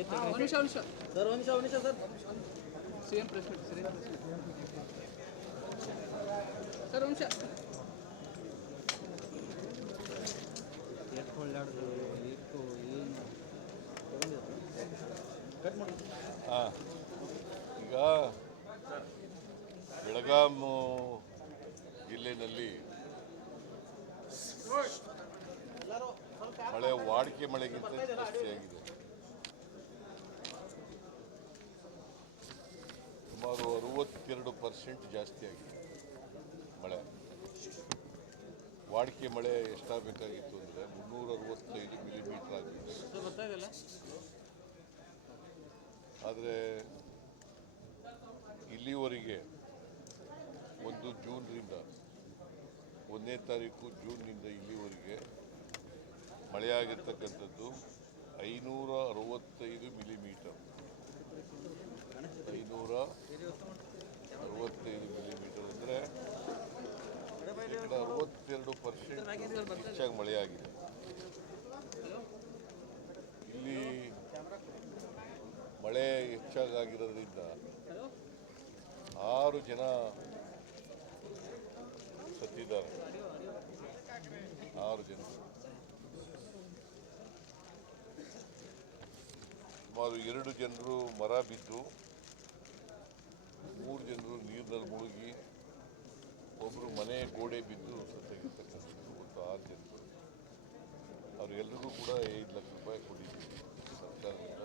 ನಿಮಿಷ ಸರ್ ಒಂದು ನಿಮಿಷ ಸರ್ ಸೇಮ್ ಪ್ರಶ್ನೆ ಸರ್ ನಿಮಿಷ ಈಗ ಬೆಳಗಾಂ ಜಿಲ್ಲೆಯಲ್ಲಿ ಮಳೆ ವಾಡಿಕೆ ಮಳೆಗಿಂತ ಜಾಸ್ತಿ ಆಗಿದೆ. ಸುಮಾರು 62% ಜಾಸ್ತಿ ಆಗಿದೆ ಮಳೆ. ವಾಡಿಕೆ ಮಳೆ ಎಷ್ಟಾಗಬೇಕಾಗಿತ್ತು ಅಂದರೆ 365 ಮಿಲಿಮೀಟರ್ ಆಗಿದೆ. ಆದರೆ ಇಲ್ಲಿವರೆಗೆ 1 ಜೂನ್ನಿಂದ 1ನೇ ತಾರೀಕು ಜೂನ್ನಿಂದ ಇಲ್ಲಿವರೆಗೆ ಮಳೆಯಾಗಿರ್ತಕ್ಕಂಥದ್ದು 565 ಮಿಲಿಮೀಟರ್. 565 ಮಿಲಿಮೀಟರ್ ಅಂದರೆ 62% ಹೆಚ್ಚಾಗಿ ಮಳೆಯಾಗಿದೆ. ಇಲ್ಲಿ ಮಳೆ ಹೆಚ್ಚಾಗಿರೋದ್ರಿಂದ 6 ಜನ ಸತ್ತಿದ್ದಾರೆ. 6 ಜನ. ಸುಮಾರು 2 ಜನರು ಮರ ಬಿದ್ದು, 3 ಜನರು ನೀರಿನಲ್ಲಿ ಮುಳುಗಿ, ಒಬ್ಬರು ಮನೆ ಗೋಡೆ ಬಿದ್ದು ಸತ್ತಾಗಿರ್ತಕ್ಕಂಥದ್ದು. ಒಟ್ಟು 6 ಜನರು. ಅವರಿಗೆಲ್ಲರಿಗೂ ಕೂಡ 5 ಲಕ್ಷ ರೂಪಾಯಿ ಕೊಟ್ಟಿದ್ದೀವಿ ಸರ್ಕಾರದಿಂದ.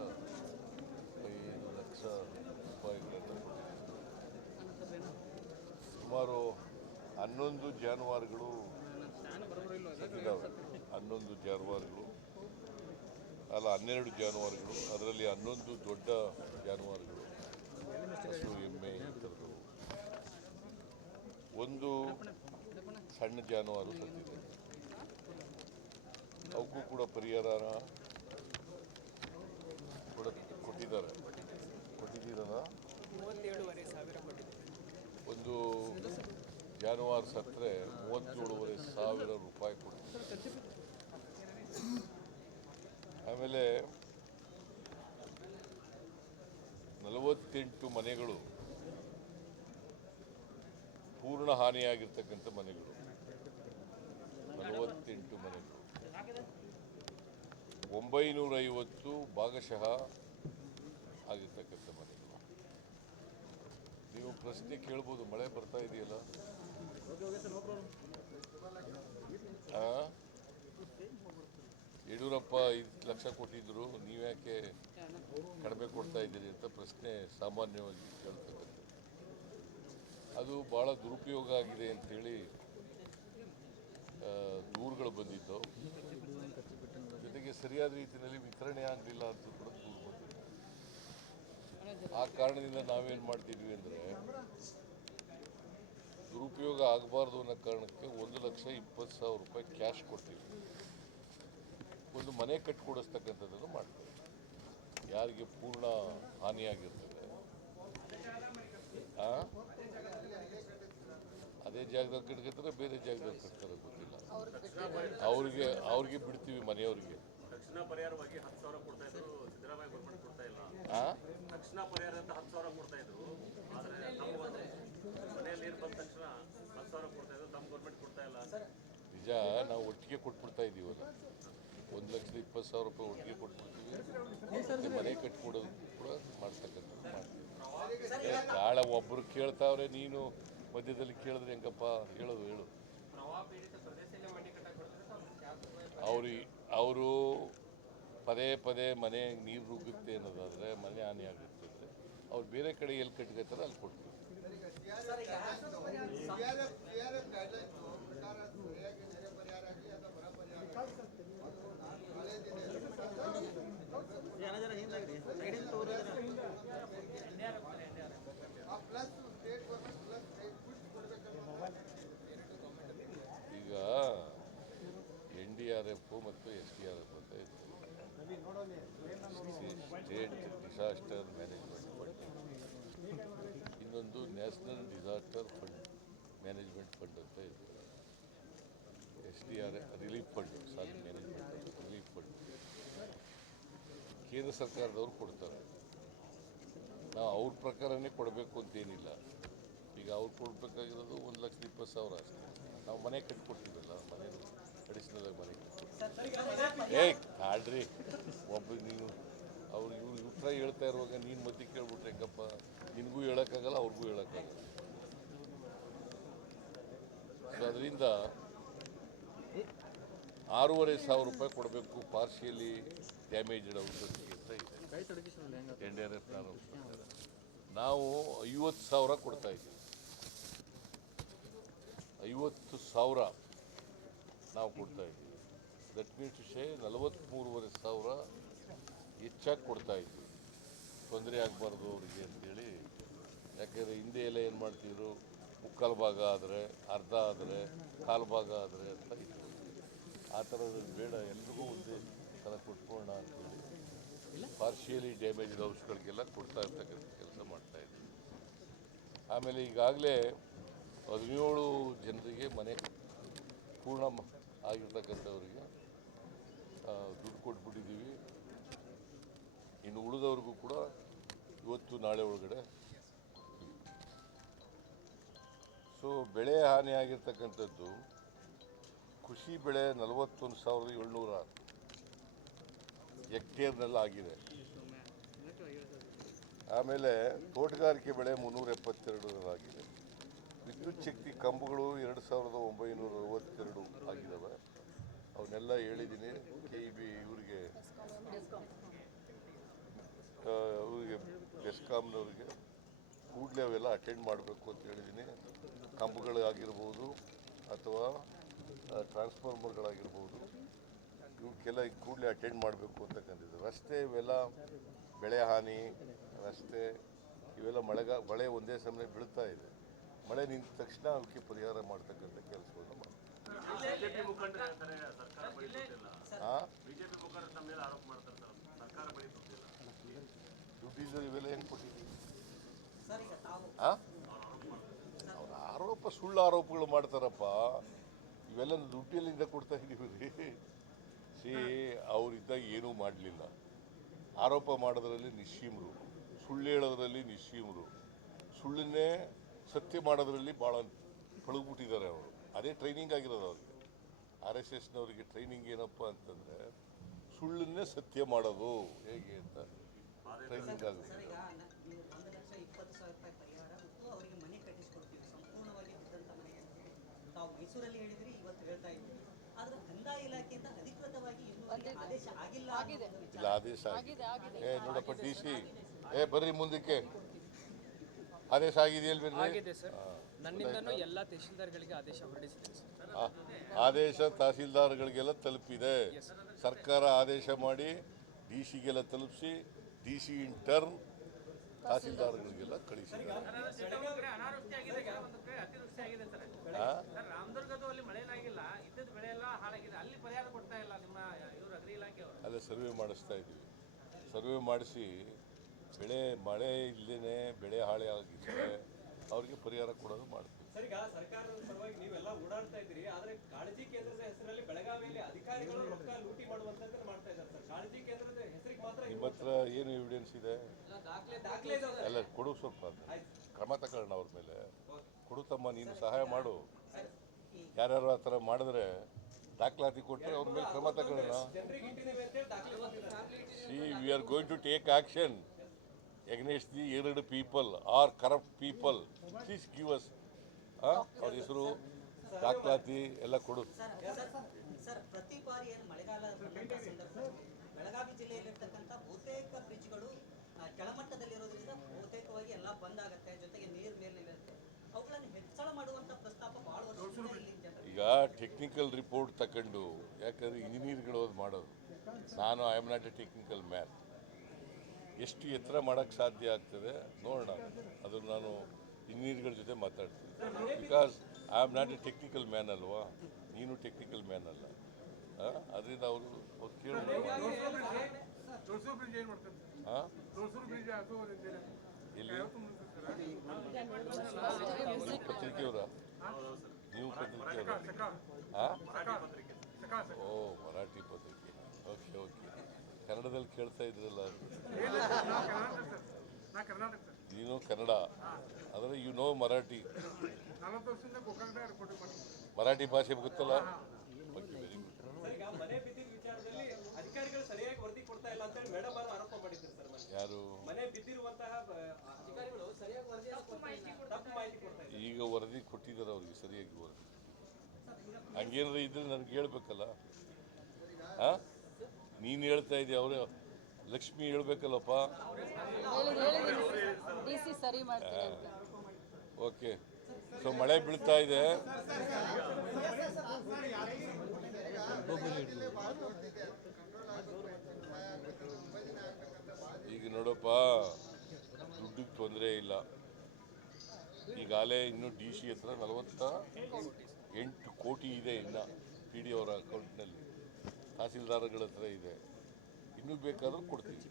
5 ಲಕ್ಷ ರೂಪಾಯಿಗಳನ್ನು ಕೊಟ್ಟಿದ್ದೀವಿ. ಸುಮಾರು 11 ಜಾನುವಾರುಗಳು ಸತ್ತಿದ್ದಾವೆ. 11 ಜಾನುವಾರುಗಳು ಅಲ್ಲ, 12 ಜಾನುವಾರುಗಳು. ಅದರಲ್ಲಿ 11 ದೊಡ್ಡ ಜಾನುವಾರುಗಳು, ಹಸು, ಎಮ್ಮೆ ಈ ಥರದ್ದು. 1 ಸಣ್ಣ ಜಾನುವಾರು ಸತ್ತಿದೆ. ಅವಕ್ಕೂ ಕೂಡ ಪರಿಹಾರ ಕೊಟ್ಟಿದ್ದೀರಲ್ಲ. 1 ಜಾನುವಾರು ಸತ್ತರೆ 37,500 ರೂಪಾಯಿ ಕೊಡ್ತೀವಿ. ಆಮೇಲೆ 48 ಮನೆಗಳು ಪೂರ್ಣ ಹಾನಿಯಾಗಿರ್ತಕ್ಕಂಥ ಮನೆಗಳು. 48 ಮನೆಗಳು. 950 ಭಾಗಶಃ ಆಗಿರ್ತಕ್ಕಂಥ ಮನೆಗಳು. ನೀವು ಪ್ರಶ್ನೆ ಕೇಳ್ಬೋದು, ಮಳೆ ಬರ್ತಾ ಇದೆಯಲ್ಲ, ಯಡಿಯೂರಪ್ಪ 5 ಲಕ್ಷ ಕೊಟ್ಟಿದ್ರು, ನೀವ್ಯಾಕೆ ಕಡಿಮೆ ಕೊಡ್ತಾ ಇದ್ದೀರಿ ಅಂತ ಪ್ರಶ್ನೆ ಸಾಮಾನ್ಯವಾಗಿ ಕೇಳ್ತಕ್ಕಂಥದ್ದು. ಅದು ಭಾಳ ದುರುಪಯೋಗ ಆಗಿದೆ ಅಂಥೇಳಿ ದೂರುಗಳು ಬಂದಿದ್ದು. ಜೊತೆಗೆ ಸರಿಯಾದ ರೀತಿಯಲ್ಲಿ ವಿತರಣೆ ಆಗಲಿಲ್ಲ ಅಂತ ಕೂಡ ದೂರು ಬಂದಿದೆ. ಆ ಕಾರಣದಿಂದ ನಾವೇನು ಮಾಡ್ತಿದ್ವಿ ಅಂದರೆ, ದುರುಪಯೋಗ ಆಗಬಾರ್ದು ಅನ್ನೋ ಕಾರಣಕ್ಕೆ 1,20,000 ರೂಪಾಯಿ ಕ್ಯಾಶ್ ಕೊಡ್ತೀವಿ. ಒಂದು ಮನೆ ಕಟ್ಟಿಕೊಡಿಸ್ತಕ್ಕಂಥದ್ದನ್ನು ಮಾಡ್ತೇವೆ. ಯಾರಿಗೆ ಪೂರ್ಣ ಹಾನಿಯಾಗಿರ್ತದೆ ಅದೇ ಜಾಗದಲ್ಲಿ ಕಟ್ಕೊತಾರೆ, ಬೇರೆ ಜಾಗದಲ್ಲಿ ಕಟ್ತಾರೆ ಗೊತ್ತಿಲ್ಲ. ಅವ್ರಿಗೆ ಬಿಡ್ತೀವಿ, ಮನೆಯವ್ರಿಗೆ. ತಕ್ಷಣ ಪರಿಹಾರವಾಗಿ 10,000 ಕೊಡ್ತಾ ಇದ್ರು ಸಿದ್ದರಾಮಯ್ಯ ಗೌರ್ಮೆಂಟ್ ಕೊಡ್ತಾ ಇಲ್ಲ. ತಕ್ಷಣ ಪರಿಹಾರ ಅಂತ 10,000 ಕೊಡ್ತಾ ಇದ್ರು. ಆದರೆ ನಮ್ಮ ಮನೆಯಲ್ಲಿ ನೀರು ಬಂದ ತಕ್ಷಣ 10,000 ಕೊಡ್ತಾ ಇದ್ರು, ನಮ್ಮ ಗೌರ್ಮೆಂಟ್ ಕೊಡ್ತಾ ಇಲ್ಲ. ನಿಜ, ನಾವು ಒಟ್ಟಿಗೆ ಕೊಟ್ಬಿಡ್ತಾ ಇದ್ದೀವಲ್ಲ. 1,20,000 ರೂಪಾಯಿ ಒಟ್ಟಿಗೆ ಕೊಟ್ಬಿಡ್ತೀವಿ. ಮನೆ ಕಟ್ಕೊಡೋದು ಕೂಡ ಮಾಡ್ತಕ್ಕಂಥದ್ದು ಮಾಡ್ತೀವಿ. ನಾಳೆ ಒಬ್ಬರು ಕೇಳ್ತಾವ್ರೆ, ನೀನು ಮಧ್ಯದಲ್ಲಿ ಕೇಳಿದ್ರೆ ಹೆಂಗಪ್ಪ ಹೇಳು. ಅವರು ಪದೇ ಮನೆ ನೀರು ನುಗ್ಗುತ್ತೆ ಅನ್ನೋದಾದರೆ, ಮನೆ ಹಾನಿ ಆಗುತ್ತಿದ್ರೆ ಅವ್ರು ಬೇರೆ ಕಡೆ ಎಲ್ಲಿ ಕಟ್ಕೋತಾರೆ ಅಲ್ಲಿ ಕೊಡ್ತೀವಿ. ಈಗ NDRF ಮತ್ತು SDRF ಅಂತ ಇರ್ತದೆ. ಸ್ಟೇಟ್ ಡಿಸಾಸ್ಟರ್ ಮ್ಯಾನೇಜ್ಮೆಂಟ್ ಫಂಡ್, ಇನ್ನೊಂದು national disaster fund management fund ಅಂತ ಇರ್ತದೆ. SDRF relief fund, management relief fund. ಕೇಂದ್ರ ಸರ್ಕಾರದವ್ರು ಕೊಡ್ತಾರೆ. ನಾವು ಅವ್ರ ಪ್ರಕಾರನೇ ಕೊಡಬೇಕು ಅಂತೇನಿಲ್ಲ. ಈಗ ಅವ್ರು ಕೊಡಬೇಕಾಗಿರೋದು 1,20,000 ಅಷ್ಟೇ. ನಾವು ಮನೆ ಕಟ್ಕೊಡ್ತೀವಲ್ಲ, ಮನೆ ಅಡಿಷ್ನಲ್ ಆಗಿ ಮನೆ ಆಡ್ರಿ ಒಬ್ಬ ನೀನು ಅವ್ರು ಇವ್ರು ಉತ್ತರ ಹೇಳ್ತಾ ಇರುವಾಗ ನೀನು ಮಧ್ಯೆ ಕೇಳ್ಬಿಟ್ರೆ ಹೆಂಗಪ್ಪ? ನಿನಗೂ ಹೇಳೋಕ್ಕಾಗಲ್ಲ, ಅವ್ರಿಗೂ ಹೇಳೋಕ್ಕಾಗಲ್ಲ. ಸೊ ಅದರಿಂದ 6,500 ರೂಪಾಯಿ ಕೊಡಬೇಕು ಪಾರ್ಷಿಯಲಿ ಡ್ಯಾಮೇಜ್ಡ್ ಔಷಧಿಗೆ ಅಂತ ಇದೆ NDRF ನಾವು 50,000 ಕೊಡ್ತಾ ಇದ್ದೀವಿ. 50,000 ನಾವು ಕೊಡ್ತಾ ಇದ್ದೀವಿ. ದಟ್ ಮೀನ್ಸ್ ಟು ಸೇ 43,500 ಹೆಚ್ಚಾಗಿ ಕೊಡ್ತಾ ಇದ್ದೀವಿ. ತೊಂದರೆ ಆಗಬಾರ್ದು ಅವರಿಗೆ ಅಂತೇಳಿ. ಯಾಕೆಂದರೆ ಹಿಂದೆ ಎಲ್ಲ ಏನು ಮಾಡ್ತಿದ್ರು, ಮುಕ್ಕಾಲು ಭಾಗ ಆದರೆ, ಅರ್ಧ ಆದರೆ, ಕಾಲು ಭಾಗ ಆದರೆ ಅಂತ ಇತ್ತು. ಆ ಥರದಲ್ಲಿ ಬೇಡ, ಎಲ್ರಿಗೂ ಒಂದೇ ಥರ ಕೊಟ್ಕೊಳ್ಳೋಣ ಅಂತೇಳಿ ಪಾರ್ಷಿಯಲಿ ಡ್ಯಾಮೇಜ್ಡ್ ಹೌಸ್ಗಳಿಗೆಲ್ಲ ಕೊಡ್ತಾ ಇರ್ತಕ್ಕಂಥ ಕೆಲಸ ಮಾಡ್ತಾಯಿದ್ದೀವಿ. ಆಮೇಲೆ ಈಗಾಗಲೇ 17 ಜನರಿಗೆ ಮನೆ ಪೂರ್ಣ ಆಗಿರ್ತಕ್ಕಂಥವ್ರಿಗೆ ದುಡ್ಡು ಕೊಟ್ಬಿಟ್ಟಿದ್ದೀವಿ. ಇನ್ನು ಉಳಿದವ್ರಿಗೂ ಕೂಡ ಇವತ್ತು ನಾಳೆ ಒಳಗಡೆ. ಸೊ ಬೆಳೆ ಹಾನಿ ಆಗಿರ್ತಕ್ಕಂಥದ್ದು ಕೃಷಿ ಬೆಳೆ 41,700 ಹೆಕ್ಟೇರ್ನಲ್ಲಿ ಆಗಿದೆ. ಆಮೇಲೆ ತೋಟಗಾರಿಕೆ ಬೆಳೆ 372 ಆಗಿದೆ. ವಿದ್ಯುತ್ ಶಕ್ತಿ ಕಂಬಗಳು 2,962 ಆಗಿದ್ದಾವೆ. ಅವನ್ನೆಲ್ಲ ಹೇಳಿದ್ದೀನಿ. KEB ಇವರಿಗೆ ಬೆಸ್ಕಾಂನವ್ರಿಗೆ ಕೂಡಲೇ ಅವೆಲ್ಲ ಅಟೆಂಡ್ ಮಾಡಬೇಕು ಅಂತ ಹೇಳಿದ್ದೀನಿ. ಕಂಬಗಳಾಗಿರ್ಬೋದು ಅಥವಾ ಟ್ರಾನ್ಸ್ಫಾರ್ಮರ್ಗಳಾಗಿರ್ಬೋದು, ಇವಕ್ಕೆಲ್ಲ ಕೂಡಲೇ ಅಟೆಂಡ್ ಮಾಡಬೇಕು ಅಂತಕ್ಕಂಥದ್ದು. ರಸ್ತೆ ಇವೆಲ್ಲ ಬೆಳೆ ಹಾನಿ, ರಸ್ತೆ ಇವೆಲ್ಲ ಮಳೆ ಒಂದೇ ಸಮಯ ಬೀಳ್ತಾ ಇದೆ. ಮಳೆ ನಿಂತ ತಕ್ಷಣ ಅವಕ್ಕೆ ಪರಿಹಾರ ಮಾಡ್ತಕ್ಕಂಥ ಕೆಲಸವನ್ನು ಮಾಡ್ತೀವಿ. ಬಿಜೆಪಿ ಮುಖಂಡರು ಹೇಳ್ತಾರೆ ಸರ್ಕಾರ ಬಳಿ ದುಡ್ಡಿಲ್ಲ. ಬಿಜೆಪಿ ಮುಖಂಡರು ನಮ್ಮ ಮೇಲೆ ಆರೋಪ ಮಾಡ್ತಾರೆ ಸರ್, ಸರ್ಕಾರ ಬಳಿ ದುಡ್ಡಿಲ್ಲ. ದುಡ್ಡಿಲ್ಲ ಇವೆಲ್ಲ ಏನು ಕೊಟ್ಟಿದ್ದೀವಿ? ಅವ್ರ ಆರೋಪ ಸುಳ್ಳು ಆರೋಪಗಳು ಮಾಡ್ತಾರಪ್ಪ. ಇವೆಲ್ಲ ದುಡ್ಡಿಲ್ಲಿಂದ ಕೊಡ್ತಾ ಇದ್ದೀವಿ ರೀ. ಅವರಿದ್ದಾಗ ಏನೂ ಮಾಡಲಿಲ್ಲ. ಆರೋಪ ಮಾಡೋದ್ರಲ್ಲಿ ನಿಶ್ಚೀಮರು, ಸುಳ್ಳು ಹೇಳೋದ್ರಲ್ಲಿ ನಿಶ್ಚೀಮರು, ಸುಳ್ಳನ್ನೇ ಸತ್ಯ ಮಾಡೋದ್ರಲ್ಲಿ ಭಾಳ ಪಳಗ್ಬಿಟ್ಟಿದ್ದಾರೆ ಅವರು. ಅದೇ ಟ್ರೈನಿಂಗ್ ಆಗಿರೋದು ಅವ್ರಿಗೆ. RSSನವರಿಗೆ ಟ್ರೈನಿಂಗ್ ಏನಪ್ಪ ಅಂತಂದರೆ ಸುಳ್ಳನ್ನೇ ಸತ್ಯ ಮಾಡೋದು ಹೇಗೆ ಅಂತ ಟ್ರೈನಿಂಗ್ ಆಗುತ್ತೆ. ಮೈಸೂರಲ್ಲಿ ಹೇಳಿದ್ರಿ, ಇವತ್ತು ಹೇಳ್ತಾ ಇದ್ದೀವಿ. ಆದ್ರೆ ಕಂದಾಯ ಇಲಾಖೆಯಿಂದ ಅಧಿಕೃತವಾಗಿ ಆದೇಶ ಆಗಿಲ್ಲ. ಇಲ್ಲ, ಆದೇಶ ಆಗಿದೆ. ನೋಡಪ್ಪ DC ಬರ್ರಿ ಮುಂದಕ್ಕೆ. ಆದೇಶ ಆಗಿದೆಯಲ್ವೇನ್ರಿ? ನನ್ನಿಂದನೂ ಎಲ್ಲ ತಹಶೀಲ್ದಾರ್ಗಳಿಗೆ ಆದೇಶ ಹೊರಡಿಸಿದೆ ಸರ್. ಆದೇಶ ತಹಸೀಲ್ದಾರ್ಗಳಿಗೆಲ್ಲ ತಲುಪಿದೆ. ಸರ್ಕಾರ ಆದೇಶ ಮಾಡಿ DCಗೆಲ್ಲ ತಲುಪಿಸಿ DC ಇನ್ ಟರ್ನ್ ತಹಸೀಲ್ದಾರ್ಗಳಿಗೆಲ್ಲ ಕಳಿಸಿದ್ದಾರೆ. ಅದೇ ಸರ್ವೆ ಮಾಡಿಸ್ತಾ ಇದ್ದೀವಿ. ಸರ್ವೆ ಮಾಡಿಸಿ ಮಳೆ ಇಲ್ಲದೇ ಬೆಳೆ ಹಾಳೆ ಆಗಿದ್ದರೆ ಅವ್ರಿಗೆ ಪರಿಹಾರ ಕೊಡೋದು ಮಾಡ್ತೀವಿ. ಸರ್, ಈಗ ಸರ್ಕಾರದ ಪರವಾಗಿ ನೀವೆಲ್ಲ ಓಡಾಡ್ತಾ ಇದ್ದೀರಿ, ಆದ್ರೆ ಕಾಳಜಿ ಕೇಂದ್ರದ ಹೆಸರಲ್ಲಿ ಬೆಳಗಾವಿಯಲ್ಲಿ ಅಧಿಕಾರಿಗಳು ರೊಕ್ಕ ಲೂಟಿ ಮಾಡುವಂತದ್ದು ಮಾಡ್ತಾ ಇದ್ದಾರೆ ಸರ್. ಕಾಳಜಿ ಕೇಂದ್ರದ ಹೆಸರಿಗೆ ಮಾತ್ರ ನಿಮ್ಮ ಹತ್ರ ಏನು ಎವಿಡೆನ್ಸ್ ಇದೆ? ದಾಖಲೆ ಎಲ್ಲ ಕೊಡು, ಸ್ವಲ್ಪ ಕ್ರಮ ತಗೊಳ್ಳೋಣ ಅವ್ರ ಮೇಲೆ. ಕೊಡುತ್ತಮ್ಮ, ನೀನು ಸಹಾಯ ಮಾಡು. ಯಾರ್ಯಾರು ಆ ಥರ ಮಾಡಿದ್ರೆ ದಾಖಲಾತಿ ಕೊಟ್ಟರೆ ಅವ್ರ ಮೇಲೆ ಕ್ರಮ ತಗೊಳ್ಳೋಣ. We are going to take action against the erred people or corrupt people. Please give us ಅವ್ರ ಹೆಸರು, ದಾಖಲಾತಿ ಎಲ್ಲ ಕೊಡು. ಸರ್, ಪ್ರತಿ ಬಾರಿ ಏನು ಮಳೆಗಾಲ ಸಂದರ್ಭದಲ್ಲಿ ಬೆಳಗಾವಿ ಜಿಲ್ಲೆಯಲ್ಲಿರ್ತಕ್ಕಂಥ ಬಹುತೇಕ ಬ್ರಿಡ್ಜ್ಗಳು ಕೆಳಮಟ್ಟದಲ್ಲಿರೋದ್ರಿಂದ ಬಹುತೇಕವಾಗಿ ಎಲ್ಲ ಬಂದ್ ಆಗುತ್ತೆ. ಜೊತೆಗೆ ನೀರು ಮೇಲೆ ನಿಲ್ಲುತ್ತೆ. ಅವುಗಳನ್ನು ಹೆಚ್ಚಳ ಮಾಡುವಂತ ಪ್ರಸ್ತಾಪ ಬಹಳ ವರ್ಷ. ಈಗ ಟೆಕ್ನಿಕಲ್ ರಿಪೋರ್ಟ್ ತಗೊಂಡು, ಯಾಕಂದ್ರೆ ಇಂಜಿನಿಯರ್ಗಳು ಅದು ಮಾಡೋದು. ನಾನು I am not A technical man. ಎಷ್ಟು ಎತ್ತರ ಮಾಡೋಕ್ಕೆ ಸಾಧ್ಯ ಆಗ್ತದೆ ನೋಡೋಣ. ಅದು ನಾನು ಇಂಜಿನಿಯರ್ಗಳ ಜೊತೆ ಮಾತಾಡ್ತೀನಿ. Because I am not A technical man ಅಲ್ವಾ, ನೀನು ಟೆಕ್ನಿಕಲ್ ಮ್ಯಾನ್ ಅಲ್ಲ. ಅದರಿಂದ ಅವರು ಕೇಳಿ ಇಲ್ಲಿ ಪತ್ರಿಕೆಯವರ ನೀವು ಪತ್ರಿಕೆಯವರ ಓ ಮರಾಠಿ ಪತ್ರಿಕೆ. ಓಕೆ. ಕನ್ನಡದಲ್ಲಿ ಕೇಳ್ತಾ ಇದ್ರಲ್ಲ, ನಾ ಕರ್ನಾಟಕ ಸರ್. ನೀನು ಕನ್ನಡ ಆದರೆ ಯು ನೋ ಮರಾಠಿ, 40 ವರ್ಷದಿಂದ ಗೋಕಾಕ್ದಾಗ ರಿಪೋರ್ಟಿಂಗ್ ಮಾಡ್ತೀನಿ. ಮರಾಠಿ ಭಾಷೆ ಗೊತ್ತಲ್ಲ? Okay, very good. ಸರ್, ಈಗ ಮನೆ ಬಿದ್ದಿದ್ದ ವಿಚಾರದಲ್ಲಿ ಅಧಿಕಾರಿಗಳು ಸರಿಯಾಗಿ ವರದಿ ಕೊಡ್ತಾ ಇಲ್ಲ ಅಂತೇಳಿ ಮೇಡಮ್ ಅವರು ಆರೋಪ ಮಾಡಿದ್ರು ಸರ್. ಯಾರು? ಮನೆ ಬಿದ್ದಿರುವಂತಹ ಅಧಿಕಾರಿಗಳು ಸರಿಯಾಗಿ ವರದಿ ತಪ್ಪು ಮಾಹಿತಿ ಕೊಡ್ತಾ ಇದ್ದಾರೆ. ಈಗ ವರದಿ ಕೊಟ್ಟಿದ್ದಾರೆ ಅವ್ರಿಗೆ ಸರಿಯಾಗಿ ವರದಿ. ಹಂಗೇನಾರ ಇದ್ರೆ ನನಗೆ ಹೇಳ್ಬೇಕಲ್ಲ. ಹಾಂ, ನೀನು ಹೇಳ್ತಾ ಇದೆಯಾ, ಅವರು ಲಕ್ಷ್ಮಿ ಹೇಳ್ಬೇಕಲ್ಲಪ್ಪ. ಡಿಸಿ ಸರಿ ಮಾಡ್ತಾರೆ ಅಂತ. ಓಕೆ, ಸೊ ಮಳೆ ಬೀಳ್ತಾ ಇದೆ. ಈಗ ನೋಡಪ್ಪ, ದುಡ್ಡಿಗೆ ತೊಂದರೆ ಇಲ್ಲ. ಈಗಾಗಲೇ ಇನ್ನು ಡಿ ಸಿ ಹತ್ರ 48 ಕೋಟಿ ಇದೆ ಇನ್ನು ಪಿ ಡಿ ಅವರ ಅಕೌಂಟ್ನಲ್ಲಿ, ತಹಸೀಲ್ದಾರ್ಗಳ ಹತ್ರ ಇದೆ. ಇನ್ನೂ ಬೇಕಾದ್ರೂ ಕೊಡ್ತೀವಿ.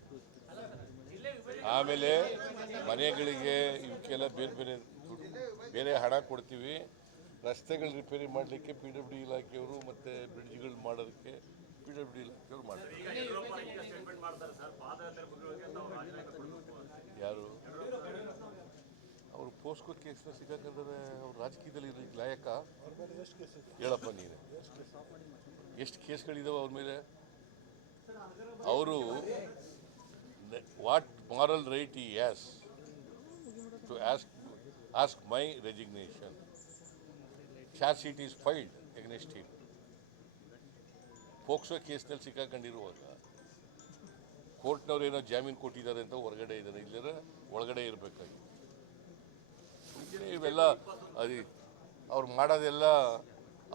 ಆಮೇಲೆ ಮನೆಗಳಿಗೆ ಇವಕ್ಕೆಲ್ಲ ಬೇರೆ ಹಣ ಕೊಡ್ತೀವಿ. ರಸ್ತೆಗಳು ರಿಪೇರಿ ಮಾಡಲಿಕ್ಕೆ ಪಿ ಡಬ್ಲ್ಯೂ ಡಿ ಇಲಾಖೆಯವರು ಮತ್ತು ಬ್ರಿಡ್ಜ್ಗಳು ಮಾಡೋದಕ್ಕೆ ಪಿ ಡಬ್ಲ್ಯೂ ಡಿ ಇಲಾಖೆಯವರು ಮಾಡ್ತಾರೆ. ಯಾರು? ಅವರು ಪೋಸ್ಕೋ ಕೇಸ್ನ ಸಿಕ್ಕಾಕಂದ್ರೆ ಅವ್ರು ರಾಜಕೀಯದಲ್ಲಿ ಇರಲಿಕ್ಕೆ ಲಾಯಕ? ಹೇಳಪ್ಪ ನೀನು, ಎಷ್ಟು ಕೇಸ್ಗಳಿದಾವೆ ಅವ್ರ ಮೇಲೆ? ಅವರು what moral right he has to ask my resignation. Charge sheet is filed against him. POCSO ಕೇಸ್ನಲ್ಲಿ ಸಿಕ್ಕಾಕೊಂಡಿರುವಾಗ ಕೋರ್ಟ್ನವ್ರು ಏನೋ ಜಾಮೀನು ಕೊಟ್ಟಿದ್ದಾರೆ ಅಂತ ಹೊರಗಡೆ ಇದ್ದಾರೆ, ಇಲ್ಲರ ಒಳಗಡೆ ಇರಬೇಕಾಗಿ. ಇವೆಲ್ಲ ಅದು ಅವ್ರು ಮಾಡೋದೆಲ್ಲ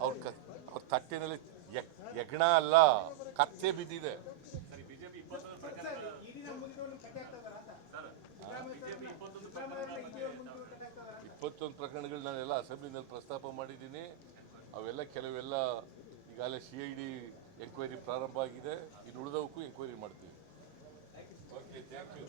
ಅವ್ರ ತಟ್ಟೆನಲ್ಲಿ ಯಜ್ಞ ಅಲ್ಲ, ಕತ್ತೆ ಬಿದ್ದಿದೆ. 21 ಪ್ರಕರಣಗಳು ನಾನೆಲ್ಲ ಅಸೆಂಬ್ಲಿನಲ್ಲಿ ಪ್ರಸ್ತಾಪ ಮಾಡಿದ್ದೀನಿ. ಅವೆಲ್ಲ ಕೆಲವೆಲ್ಲ ಈಗಾಗಲೇ CID ಎಂಕ್ವೈರಿ ಪ್ರಾರಂಭ ಆಗಿದೆ. ಇನ್ನು ಉಳಿದವಕ್ಕೂ ಎಂಕ್ವೈರಿ ಮಾಡ್ತೀವಿ. Okay, thank you.